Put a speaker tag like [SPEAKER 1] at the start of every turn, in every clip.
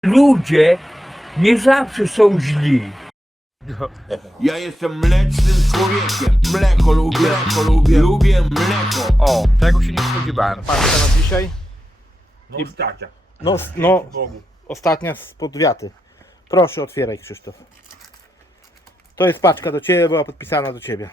[SPEAKER 1] ludzie nie zawsze są źli.
[SPEAKER 2] Ja jestem mlecznym człowiekiem. Mleko lubię mleko.
[SPEAKER 3] O, tego się nie spodziewałem.
[SPEAKER 4] Paczka na dzisiaj?
[SPEAKER 1] No ostatnia.
[SPEAKER 4] No, ostatnia spod wiaty. Proszę, otwieraj, Krzysztof. To jest paczka do Ciebie, była podpisana do Ciebie.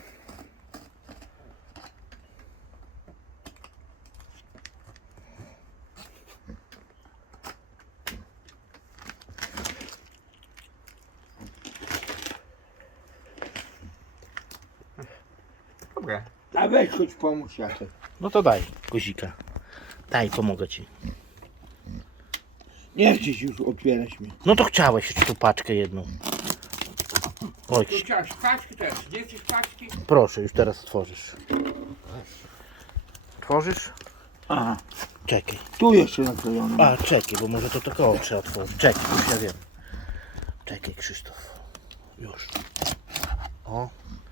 [SPEAKER 3] Dobra.
[SPEAKER 1] A weź chodź pomóc Jacek.
[SPEAKER 4] No to daj guzika. Daj, pomogę Ci.
[SPEAKER 1] Nie chcesz już otwierać mi.
[SPEAKER 4] No to chciałeś jeszcze tu paczkę jedną. Oj,
[SPEAKER 1] To chciałeś paczki też, nie chcesz paczki?
[SPEAKER 4] proszę, już teraz otworzysz. Otworzysz?
[SPEAKER 1] Aha,
[SPEAKER 4] Czekaj.
[SPEAKER 1] tu jeszcze naklejone.
[SPEAKER 4] A, czekaj, bo może to tylko trzeba otworzyć. Czekaj, już ja wiem. Czekaj, Krzysztof. Już. O.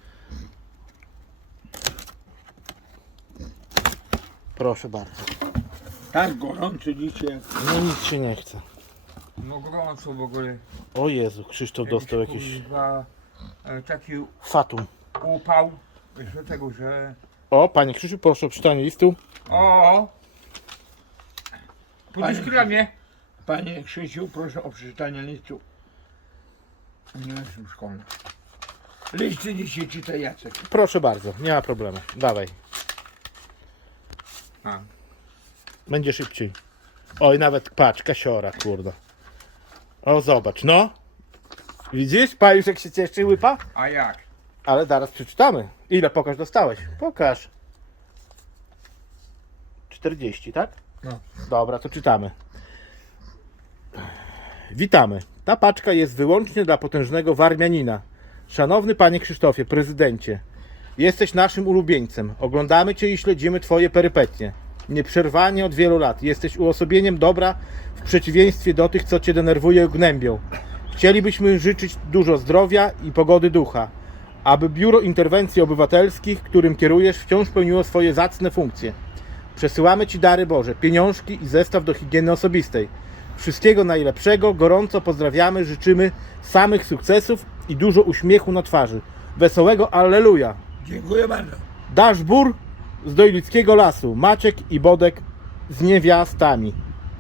[SPEAKER 4] Proszę bardzo.
[SPEAKER 1] Tak gorąco dzisiaj.
[SPEAKER 4] No nic się nie chce.
[SPEAKER 3] No gorąco w ogóle.
[SPEAKER 4] O Jezu, Krzysztof dostał jakiś
[SPEAKER 3] Kurwa, taki
[SPEAKER 4] fatum.
[SPEAKER 3] upał. Do tego, że...
[SPEAKER 4] O, panie Krzysiu, proszę o przeczytanie listu.
[SPEAKER 3] O! Poduszki dla mnie.
[SPEAKER 1] Panie Krzysiu, proszę o przeczytanie listu. Nie jestem szkolny. Listy dzisiaj czyta Jacek.
[SPEAKER 4] Proszę bardzo, nie ma problemu. Dawaj,
[SPEAKER 3] A.
[SPEAKER 4] będzie szybciej. Oj, nawet patrz, kasiora, kurde. O, zobacz, no. Widzisz, pa już jak się cieszy łypa?
[SPEAKER 3] A jak?
[SPEAKER 4] Ale zaraz przeczytamy. Ile pokaż dostałeś? Pokaż. 40, tak?
[SPEAKER 1] No.
[SPEAKER 4] Dobra, to czytamy. Witamy. Ta paczka jest wyłącznie dla potężnego Warmianina. Szanowny panie Krzysztofie, prezydencie. Jesteś naszym ulubieńcem. Oglądamy cię i śledzimy twoje perypetie. Nieprzerwanie od wielu lat. Jesteś uosobieniem dobra w przeciwieństwie do tych, co cię denerwują i gnębią. Chcielibyśmy życzyć dużo zdrowia i pogody ducha, aby Biuro Interwencji Obywatelskich, którym kierujesz, wciąż pełniło swoje zacne funkcje. Przesyłamy Ci dary Boże, pieniążki i zestaw do higieny osobistej. Wszystkiego najlepszego, gorąco pozdrawiamy, życzymy samych sukcesów i dużo uśmiechu na twarzy. Wesołego Alleluja!
[SPEAKER 1] Dziękuję bardzo.
[SPEAKER 4] Daszbur z Dojlickiego Lasu, Maciek i Bodek z niewiastami.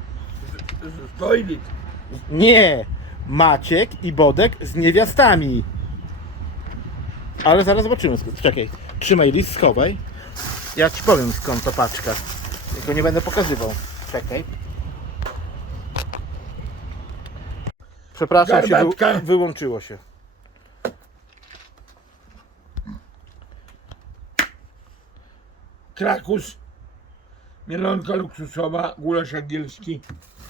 [SPEAKER 1] Stoi
[SPEAKER 4] Nie! Maciek i Bodek z niewiastami. Ale zaraz zobaczymy. Czekaj, trzymaj list, schowaj. Ja Ci powiem skąd to paczka. Tylko nie będę pokazywał. Czekaj. Przepraszam, się
[SPEAKER 1] Garbatka.
[SPEAKER 4] wyłączyło się.
[SPEAKER 1] Krakus. Mielonka luksusowa, gulasz angielski.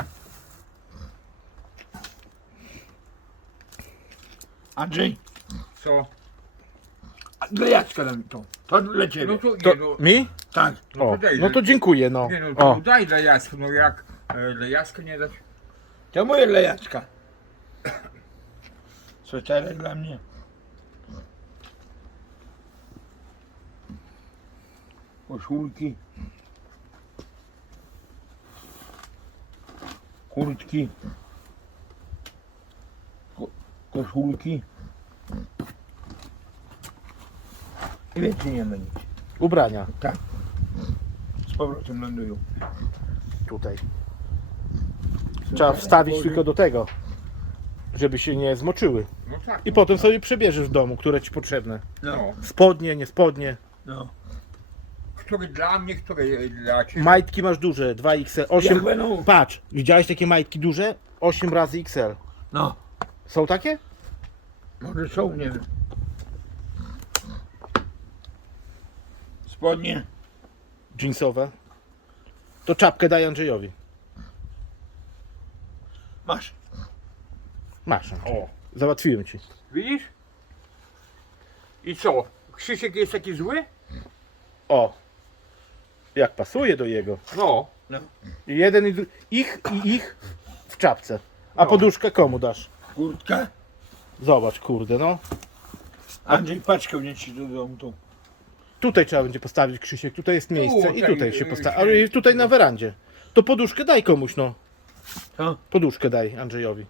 [SPEAKER 1] Andrzej,
[SPEAKER 3] Co?
[SPEAKER 1] a dla Jacka dam to. To dla Ciebie.
[SPEAKER 3] No to,
[SPEAKER 4] To
[SPEAKER 3] nie, no,
[SPEAKER 4] mi?
[SPEAKER 1] Tak.
[SPEAKER 3] no
[SPEAKER 4] O,
[SPEAKER 3] to daj,
[SPEAKER 4] no to dziękuję, no.
[SPEAKER 3] nie, no to
[SPEAKER 4] O,
[SPEAKER 3] daj dla Jaska, no jak dla Jaska nie dać?
[SPEAKER 1] To moje dla Jacka. Sweterek dla mnie. Koszulki. Kurtki. Koszulki. I więcej nie ma nic.
[SPEAKER 4] ubrania
[SPEAKER 1] Tak. Z powrotem lądują.
[SPEAKER 4] tutaj. Trzeba wstawić tylko do tego, żeby się nie zmoczyły.
[SPEAKER 3] No tak.
[SPEAKER 4] I potem sobie przebierzesz w domu, które Ci potrzebne.
[SPEAKER 3] No.
[SPEAKER 4] Spodnie, nie spodnie.
[SPEAKER 1] No.
[SPEAKER 3] Który dla mnie, który dla Ciebie.
[SPEAKER 4] Majtki masz duże, 2XL,
[SPEAKER 1] Jak
[SPEAKER 4] 8.
[SPEAKER 1] będą?
[SPEAKER 4] Patrz, widziałeś takie majtki duże? 8 razy XL.
[SPEAKER 1] No.
[SPEAKER 4] Są takie?
[SPEAKER 1] Może są, nie wiem. Spodnie.
[SPEAKER 4] Jeansowe. To czapkę daj Andrzejowi.
[SPEAKER 1] Masz.
[SPEAKER 4] Masz.
[SPEAKER 3] O,
[SPEAKER 4] Załatwiłem Ci.
[SPEAKER 3] widzisz? I co? Krzysiek jest taki zły?
[SPEAKER 4] O. Jak pasuje do jego.
[SPEAKER 3] No.
[SPEAKER 4] I jeden i ich w czapce. A
[SPEAKER 3] No.
[SPEAKER 4] poduszkę komu dasz?
[SPEAKER 1] Kurtka.
[SPEAKER 4] Zobacz, kurde, no.
[SPEAKER 1] Andrzej, paczkę wnieść do domu tu.
[SPEAKER 4] Tutaj trzeba będzie postawić, Krzysiek, tutaj jest miejsce i
[SPEAKER 3] Tutaj,
[SPEAKER 4] tutaj się postawi.
[SPEAKER 3] się-
[SPEAKER 4] Ale tutaj na werandzie. To poduszkę daj komuś, no.
[SPEAKER 1] Co?
[SPEAKER 4] Poduszkę daj Andrzejowi.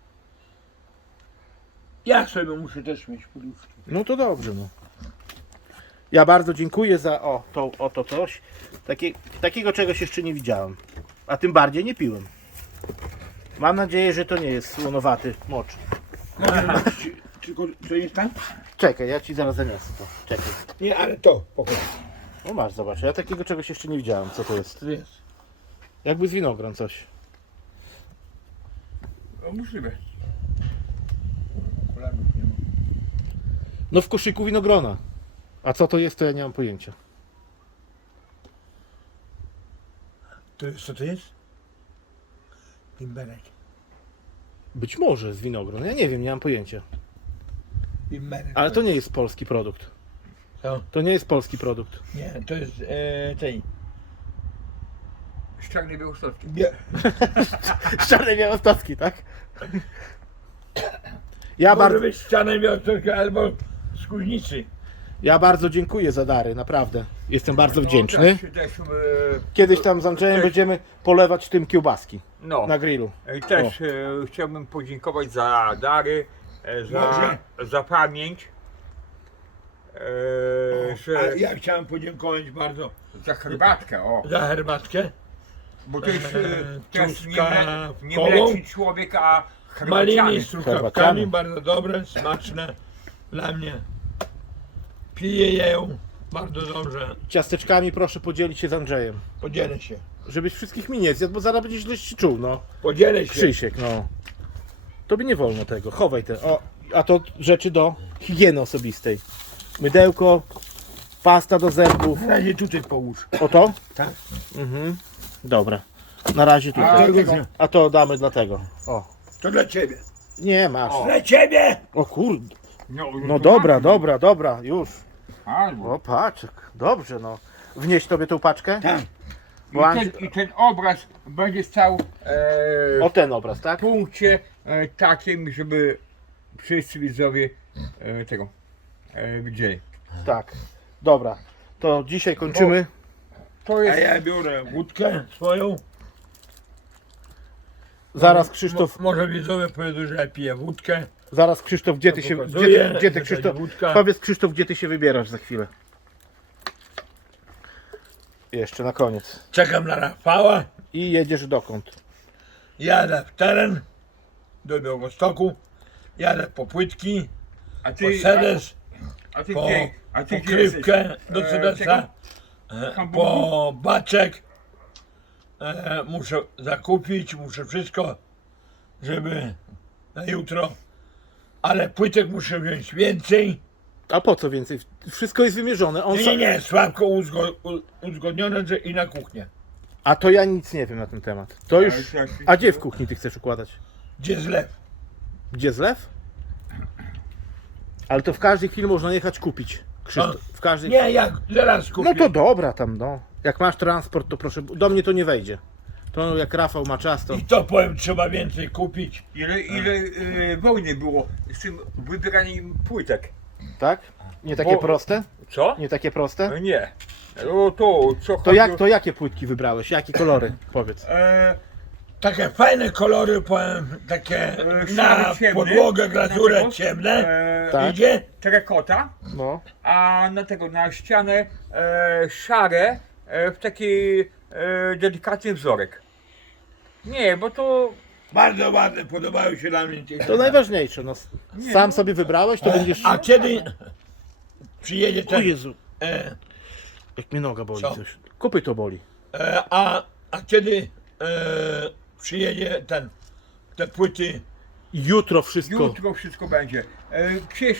[SPEAKER 1] Ja sobie muszę też mieć poduszki.
[SPEAKER 4] No to dobrze, no. Ja bardzo dziękuję za to coś. Takiego czegoś jeszcze nie widziałem. A tym bardziej nie piłem. Mam nadzieję, że to nie jest słonowaty mocz.
[SPEAKER 1] Tylko to jest tam?
[SPEAKER 4] Czekaj, ja ci zaraz zaniosę to. Czekaj.
[SPEAKER 1] Nie, ale to pochodzi.
[SPEAKER 4] No masz, zobacz. Ja takiego czegoś jeszcze nie widziałem. Co to jest?
[SPEAKER 1] To jest.
[SPEAKER 4] Jakby z winogron coś.
[SPEAKER 1] No możliwe. Okularów nie ma.
[SPEAKER 4] No w koszyku winogrona. A co to jest, to ja nie mam pojęcia.
[SPEAKER 1] To jest, co to jest? Bimberek.
[SPEAKER 4] Być może z winogron. Ja nie wiem, nie mam pojęcia.
[SPEAKER 1] Bimberek.
[SPEAKER 4] Ale to nie jest polski produkt.
[SPEAKER 1] Co?
[SPEAKER 4] To nie jest polski produkt.
[SPEAKER 1] Nie, to jest tej.
[SPEAKER 3] Z Czarnej Białostockiej.
[SPEAKER 4] Z Czarnej Białostockiej, tak? Ja
[SPEAKER 1] Może
[SPEAKER 4] bardzo,
[SPEAKER 1] być ścianem Białostockiej albo z Kuźnicy.
[SPEAKER 4] ja bardzo dziękuję za dary, naprawdę. Jestem bardzo wdzięczny.
[SPEAKER 3] Też,
[SPEAKER 4] Kiedyś tam z Andrzejem będziemy polewać tym kiełbaski
[SPEAKER 3] no.
[SPEAKER 4] na grillu.
[SPEAKER 3] I też chciałbym podziękować za dary, za pamięć.
[SPEAKER 1] A
[SPEAKER 3] Że
[SPEAKER 1] ja chciałem podziękować bardzo
[SPEAKER 3] za herbatkę, o.
[SPEAKER 1] za herbatkę.
[SPEAKER 3] Bo to jest teraz nie
[SPEAKER 1] truskawkową.
[SPEAKER 3] mleci człowiek, a
[SPEAKER 1] Maliny
[SPEAKER 3] herbaciany.
[SPEAKER 1] z truskawkami,
[SPEAKER 4] Herbatami.
[SPEAKER 1] bardzo dobre, smaczne dla mnie. Piję je bardzo dobrze.
[SPEAKER 4] Ciasteczkami proszę podzielić się z Andrzejem.
[SPEAKER 1] Podzielę się.
[SPEAKER 4] Żebyś wszystkich mi nie zjadł, bo zaraz będziesz źle się czuł, no.
[SPEAKER 1] Podzielę się.
[SPEAKER 4] Krzysiek, no. Tobie nie wolno tego, chowaj te. O, a to rzeczy do higieny osobistej. Mydełko, pasta do zębów.
[SPEAKER 1] Na razie tutaj połóż.
[SPEAKER 4] O to?
[SPEAKER 1] Tak.
[SPEAKER 4] Mhm. Dobra. Na razie
[SPEAKER 1] A,
[SPEAKER 4] tutaj.
[SPEAKER 1] tego,
[SPEAKER 4] A to damy dla tego. O.
[SPEAKER 1] to dla ciebie.
[SPEAKER 4] Nie masz.
[SPEAKER 1] Dla ciebie!
[SPEAKER 4] O kurde.
[SPEAKER 3] No,
[SPEAKER 4] No dobra, już.
[SPEAKER 3] Albo.
[SPEAKER 4] O, paczek. Dobrze, no. Wnieść tobie tą paczkę?
[SPEAKER 1] Tak.
[SPEAKER 4] Bo
[SPEAKER 3] I ten obraz będzie stał
[SPEAKER 4] O ten obraz,
[SPEAKER 3] w
[SPEAKER 4] tak?
[SPEAKER 3] punkcie takim, żeby wszyscy widzowie tego widzieli.
[SPEAKER 4] Tak. Dobra. To dzisiaj kończymy.
[SPEAKER 3] To
[SPEAKER 1] A
[SPEAKER 3] jest
[SPEAKER 1] ja biorę wódkę swoją.
[SPEAKER 4] Zaraz Krzysztof,
[SPEAKER 1] Może widzowie powiedzą, że ja piję wódkę.
[SPEAKER 4] zaraz Krzysztof, gdzie ty się,
[SPEAKER 1] pokazuję,
[SPEAKER 4] gdzie ty
[SPEAKER 1] że
[SPEAKER 4] Krzysztof,
[SPEAKER 1] to wódka.
[SPEAKER 4] powiedz Krzysztof, gdzie ty się wybierasz za chwilę. Jeszcze na koniec.
[SPEAKER 1] Czekam na Rafała.
[SPEAKER 4] I jedziesz dokąd?
[SPEAKER 1] Jadę w teren do Białegostoku. Jadę po płytki,
[SPEAKER 3] a
[SPEAKER 1] po
[SPEAKER 3] ty,
[SPEAKER 1] sedes,
[SPEAKER 3] a ty
[SPEAKER 1] po
[SPEAKER 3] gdzie? A ty gdzie
[SPEAKER 1] pokrywkę
[SPEAKER 3] jesteś?
[SPEAKER 1] do
[SPEAKER 3] Tego?
[SPEAKER 1] sedesa,
[SPEAKER 3] Hamburgu?
[SPEAKER 1] po baczek. Muszę zakupić, muszę wszystko, żeby na jutro. Ale płytek muszę wziąć więcej.
[SPEAKER 4] A po co więcej? Wszystko jest wymierzone. On
[SPEAKER 1] Nie, słabko uzgodnione, że i na kuchnię.
[SPEAKER 4] A to ja nic nie wiem na ten temat. To już.
[SPEAKER 3] Ale tak-
[SPEAKER 4] A gdzie w kuchni ty chcesz układać?
[SPEAKER 1] Gdzie zlew?
[SPEAKER 4] Gdzie zlew? Ale to w każdej chwili można jechać kupić. Krzysztof, w każdej
[SPEAKER 1] Nie, jak zaraz kupię.
[SPEAKER 4] No to dobra tam, no. Jak masz transport, to proszę. Do mnie to nie wejdzie. To jak Rafał ma czas, to.
[SPEAKER 1] I to powiem, trzeba więcej kupić.
[SPEAKER 3] Ile wojny było z tym wybieraniem płytek?
[SPEAKER 4] Tak? Nie takie
[SPEAKER 3] Bo-
[SPEAKER 4] proste?
[SPEAKER 3] Co?
[SPEAKER 4] Nie takie proste?
[SPEAKER 3] Nie. No to co
[SPEAKER 4] To
[SPEAKER 3] chodzi
[SPEAKER 4] jak
[SPEAKER 3] o-
[SPEAKER 4] to jakie płytki wybrałeś? Jakie kolory? Powiedz.
[SPEAKER 1] Takie fajne kolory, powiem, takie
[SPEAKER 3] szary,
[SPEAKER 1] na
[SPEAKER 3] ciemny.
[SPEAKER 1] podłogę, glazurę
[SPEAKER 3] Dlaczego?
[SPEAKER 1] ciemne.
[SPEAKER 4] Tak.
[SPEAKER 1] Idzie?
[SPEAKER 3] Terekota,
[SPEAKER 4] No.
[SPEAKER 3] a na tego, na ścianę szare w taki delikatny wzorek. Nie, bo to
[SPEAKER 1] Bardzo ładne, podobały się dla mnie.
[SPEAKER 4] To najważniejsze, no. Sam sobie wybrałeś, to będziesz.
[SPEAKER 1] A kiedy przyjedzie
[SPEAKER 4] O
[SPEAKER 1] ten...
[SPEAKER 4] Jezu,
[SPEAKER 1] E,
[SPEAKER 4] jak mnie noga boli
[SPEAKER 1] Co?
[SPEAKER 4] coś. Kupy to boli.
[SPEAKER 1] a kiedy przyjedzie te płyty?
[SPEAKER 4] Jutro wszystko.
[SPEAKER 3] jutro wszystko będzie. Przecież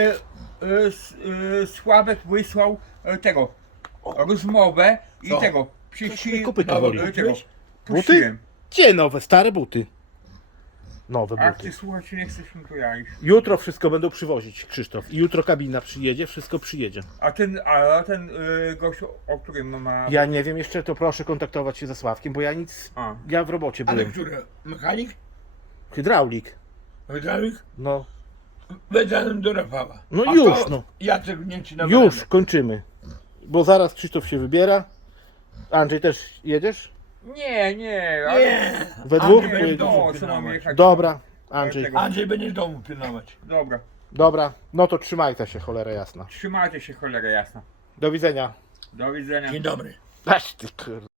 [SPEAKER 3] Sławek wysłał tego rozmowę i
[SPEAKER 1] Co?
[SPEAKER 3] tego. Przecież
[SPEAKER 4] Kupy to
[SPEAKER 1] Nowe
[SPEAKER 4] boli.
[SPEAKER 1] buty?
[SPEAKER 3] tego.
[SPEAKER 4] Buty?
[SPEAKER 3] Puściłem.
[SPEAKER 4] Gdzie nowe? Stare buty. Nowe
[SPEAKER 3] A
[SPEAKER 4] buty.
[SPEAKER 3] ty słuchajcie, nie chcesz mi to ja iść.
[SPEAKER 4] Jutro wszystko będą przywozić, Krzysztof. I jutro kabina przyjedzie, wszystko przyjedzie.
[SPEAKER 3] A ten gość, o którym ma...
[SPEAKER 4] Ja nie wiem jeszcze, to proszę kontaktować się ze Sławkiem, bo ja nic.
[SPEAKER 3] A.
[SPEAKER 4] Ja w robocie
[SPEAKER 1] Ale
[SPEAKER 4] byłem.
[SPEAKER 1] który? Mechanik?
[SPEAKER 4] Hydraulik.
[SPEAKER 1] Hydraulik?
[SPEAKER 4] No.
[SPEAKER 1] Wydałem do Rafała.
[SPEAKER 4] No
[SPEAKER 1] A
[SPEAKER 4] już,
[SPEAKER 1] to
[SPEAKER 4] no.
[SPEAKER 1] Jacek nie ci
[SPEAKER 4] Już kończymy. Bo zaraz Krzysztof się wybiera. Andrzej też jedziesz?
[SPEAKER 3] Nie, ale...
[SPEAKER 1] Nie.
[SPEAKER 4] We dwóch?
[SPEAKER 1] Andrzej będzie w domu
[SPEAKER 3] co mam
[SPEAKER 1] pilnować.
[SPEAKER 3] jechać?
[SPEAKER 4] Dobra, Andrzej.
[SPEAKER 3] Tego.
[SPEAKER 1] Andrzej będzie w domu pilnować.
[SPEAKER 3] Dobra,
[SPEAKER 4] Dobra, no to trzymajcie się, cholera jasna.
[SPEAKER 3] trzymajcie się, cholera jasna.
[SPEAKER 4] Do widzenia.
[SPEAKER 3] Do widzenia.
[SPEAKER 1] Dzień dobry.
[SPEAKER 4] Aż ty kur...